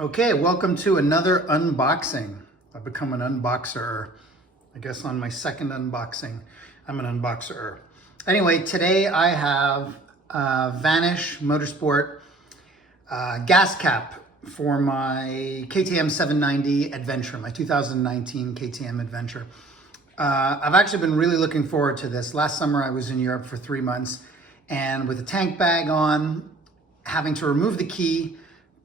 Okay, welcome to another unboxing. I've become an unboxer. I guess on my second unboxing, I'm an unboxer. Anyway, today I have Vanasche Motorsport gas cap for my KTM 790 Adventure, my 2019 KTM Adventure. I've actually been really looking forward to this. Last summer I was in Europe for 3 months, and with a tank bag on, having to remove the key,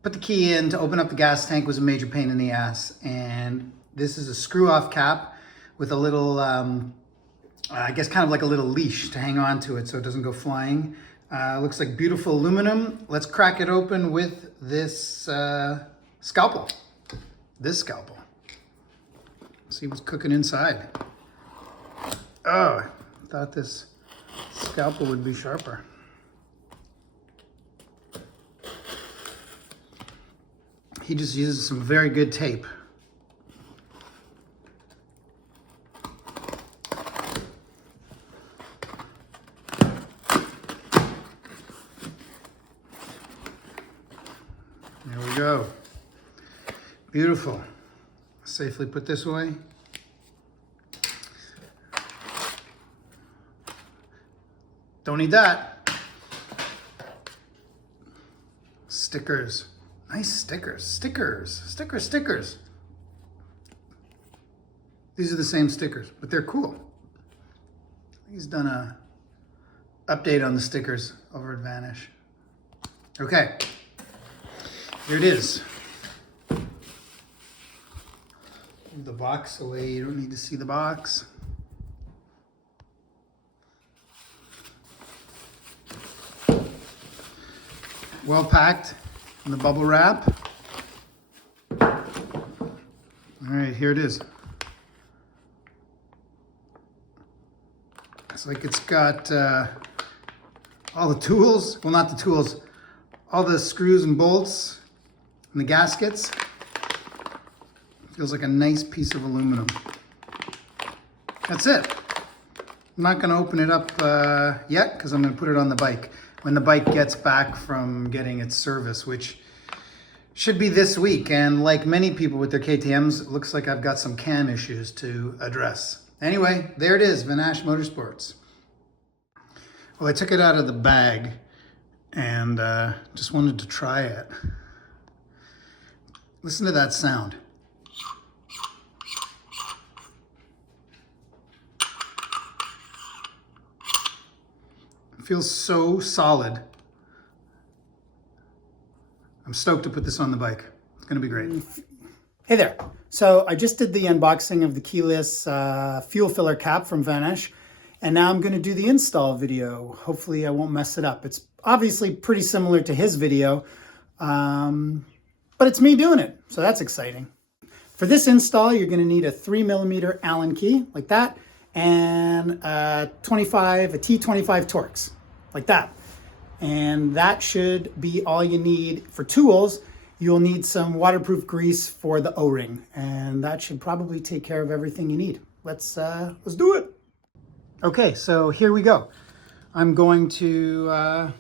put the key in to open up the gas tank was a major pain in the ass. And this is a screw-off cap with a little, I guess kind of like a little leash to hang on to it so it doesn't go flying. Looks like beautiful aluminum. Let's crack it open with this scalpel. This scalpel. See what's cooking inside. Oh, I thought this scalpel would be sharper. He just uses some very good tape. There we go. Beautiful. Safely put this away. Don't need that. Stickers. Nice stickers. Stickers. These are the same stickers, but they're cool. He's done a update on the stickers over at Vanasche. Okay, here it is. Move the box away. You don't need to see the box. Well packed in the bubble wrap. All right, here it is. It's like it's got all the tools, well, not the tools, all the screws and bolts and the gaskets. Feels like a nice piece of aluminum. That's it. I'm not gonna open it up yet because I'm gonna put it on the bike when the bike gets back from getting its service, which should be this week. And like many people with their KTMs, it looks like I've got some cam issues to address. Anyway, there it is, Vanasche Motorsports. Well, I took it out of the bag and just wanted to try it. Listen to that sound. It feels so solid. I'm stoked to put this on the bike. It's gonna be great. Hey there. So I just did the unboxing of the keyless fuel filler cap from Vanasche, and now I'm gonna do the install video. Hopefully I won't mess it up. It's obviously pretty similar to his video, but it's me doing it, so that's exciting. For this install, you're gonna need a 3mm Allen key, like that, and a T25 Torx, like that. And that should be all you need for tools. You'll need some waterproof grease for the O-ring, and that should probably take care of everything you need. Let's do it. Okay, so here we go. I'm going to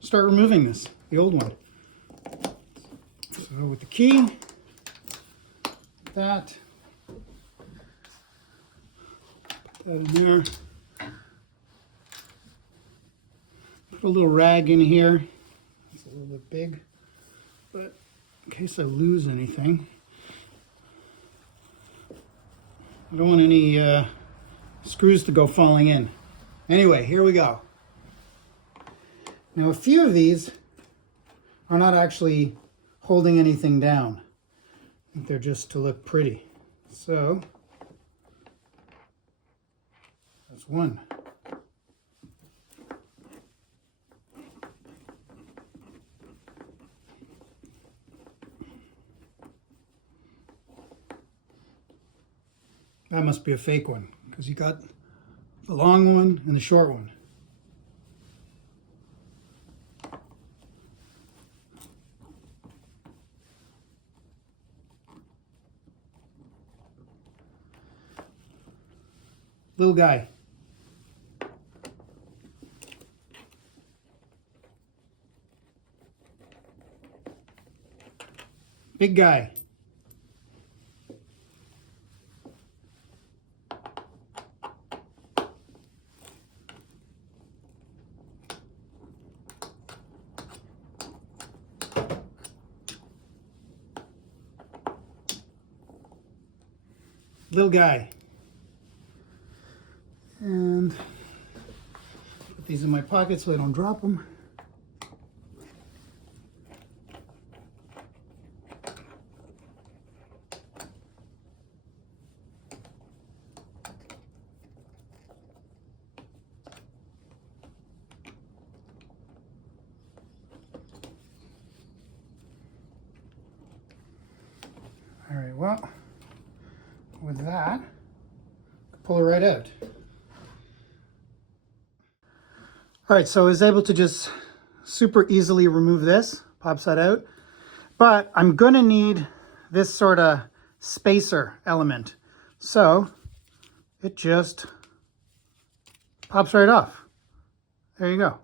start removing this, the old one. So with the key, that. Put that in there. Put a little rag in here. It's a little bit big, but in case I lose anything, I don't want any screws to go falling in. Anyway, here we go. Now a few of these are not actually holding anything down. I think they're just to look pretty. So that's one. That must be a fake one, because you got the long one and the short one. Little guy. big guy. Little guy. And put these in my pocket so I don't drop them. All right, well, with that, pull it right out. All right, so I was able to just super easily remove this, pops that out, but I'm gonna need this sort of spacer element. So it just pops right off. There you go.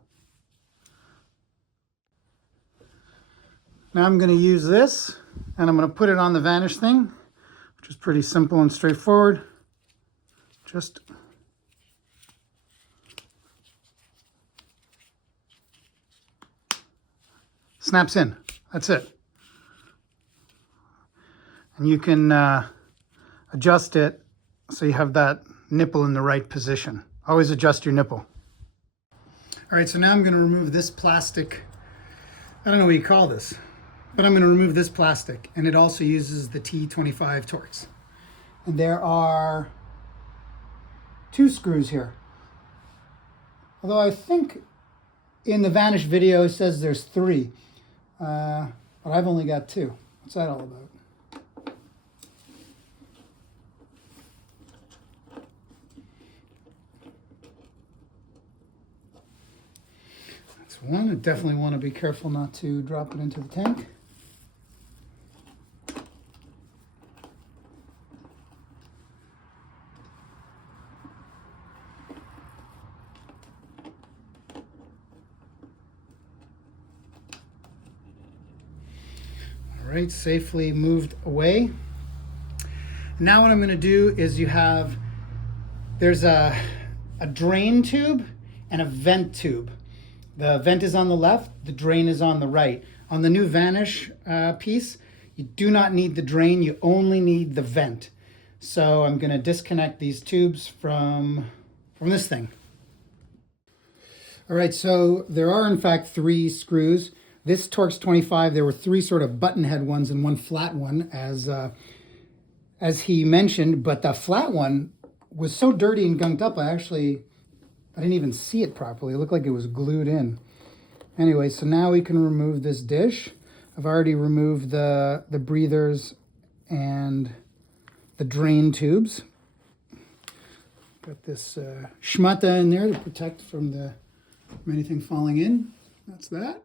Now I'm gonna use this and I'm gonna put it on the Vanasche thing, which is pretty simple and straightforward. Just snaps in. That's it. And you can adjust it so you have that nipple in the right position. Always adjust your nipple. All right, so now I'm going to remove this plastic. I don't know what you call this, but I'm going to remove this plastic, and it also uses the T25 Torx. And there are 2 screws here. Although I think in the Vanasche video it says there's 3, but I've only got 2. What's that all about? That's one. I definitely want to be careful not to drop it into the tank. All right, safely moved away. Now what I'm going to do is there's a drain tube and a vent tube. The vent is on the left, the drain is on the right. On the new Vanasche piece, you do not need the drain, you only need the vent. So I'm going to disconnect these tubes from this thing. All right, so there are in fact 3 screws. This Torx 25, there were 3 sort of button head ones and 1 flat one, as he mentioned, but the flat one was so dirty and gunked up, I didn't even see it properly. It looked like it was glued in. Anyway, so now we can remove this dish. I've already removed the breathers and the drain tubes. Got this schmutta in there to protect from anything falling in. That's that.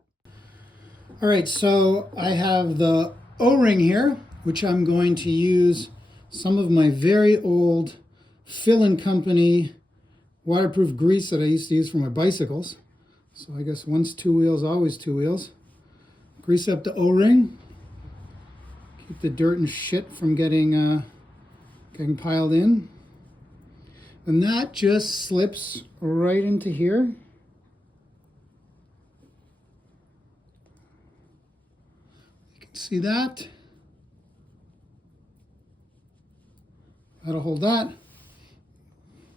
All right, so I have the O-ring here, which I'm going to use some of my very old Fill & Company waterproof grease that I used to use for my bicycles. So I guess once 2 wheels, always 2 wheels. Grease up the O-ring. Keep the dirt and shit from getting piled in. And that just slips right into here. You can see that. That'll hold that.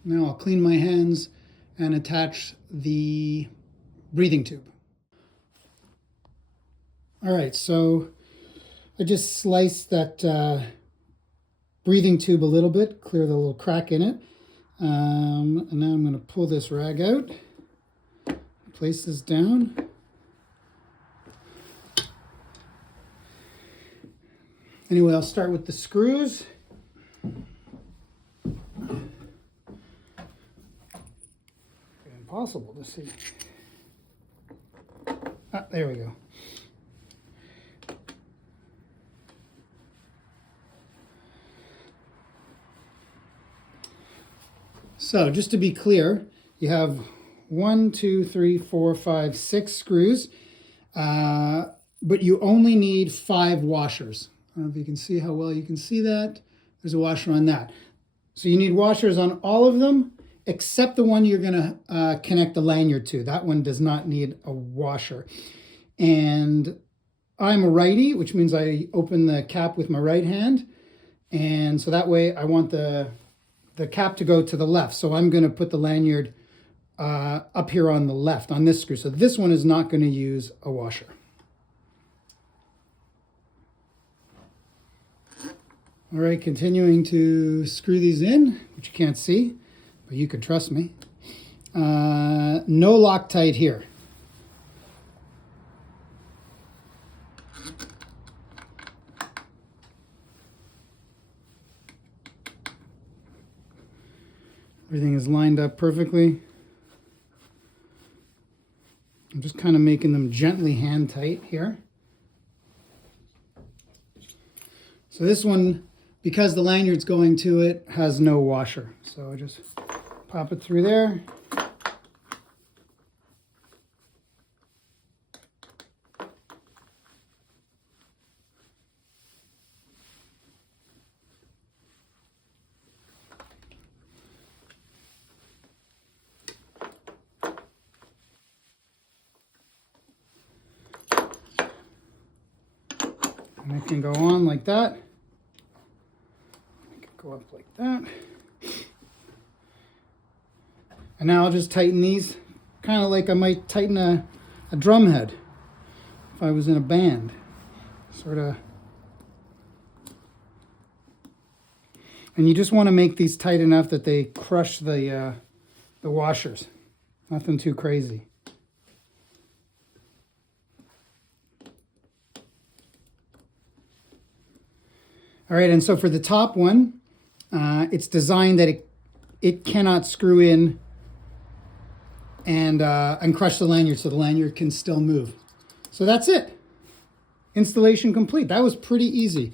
Now I'll clean my hands and attach the breathing tube. All right, so I just sliced that breathing tube a little bit, clear the little crack in it. And now I'm going to pull this rag out, place this down. Anyway, I'll start with the screws. Impossible to see. Ah, there we go. So just to be clear, you have 1, 2, 3, 4, 5, 6 screws, but you only need 5 washers. I don't know if you can see how well you can see that. There's a washer on that. So you need washers on all of them, except the one you're going to connect the lanyard to. That one does not need a washer. And I'm a righty, which means I open the cap with my right hand. And so that way I want the cap to go to the left. So I'm going to put the lanyard up here on the left on this screw. So this one is not going to use a washer. All right, continuing to screw these in, which you can't see, but you can trust me. No Loctite here. Everything is lined up perfectly. I'm just kind of making them gently hand tight here. So this one, because the lanyard's going to it, has no washer. So I just pop it through there. And it can go on like that. It can go up like that. And now I'll just tighten these, kind of like I might tighten a drum head if I was in a band. Sort of. And you just want to make these tight enough that they crush the washers. Nothing too crazy. All right, and so for the top one, it's designed that it cannot screw in and crush the lanyard, so the lanyard can still move. So that's it. Installation complete. That was pretty easy.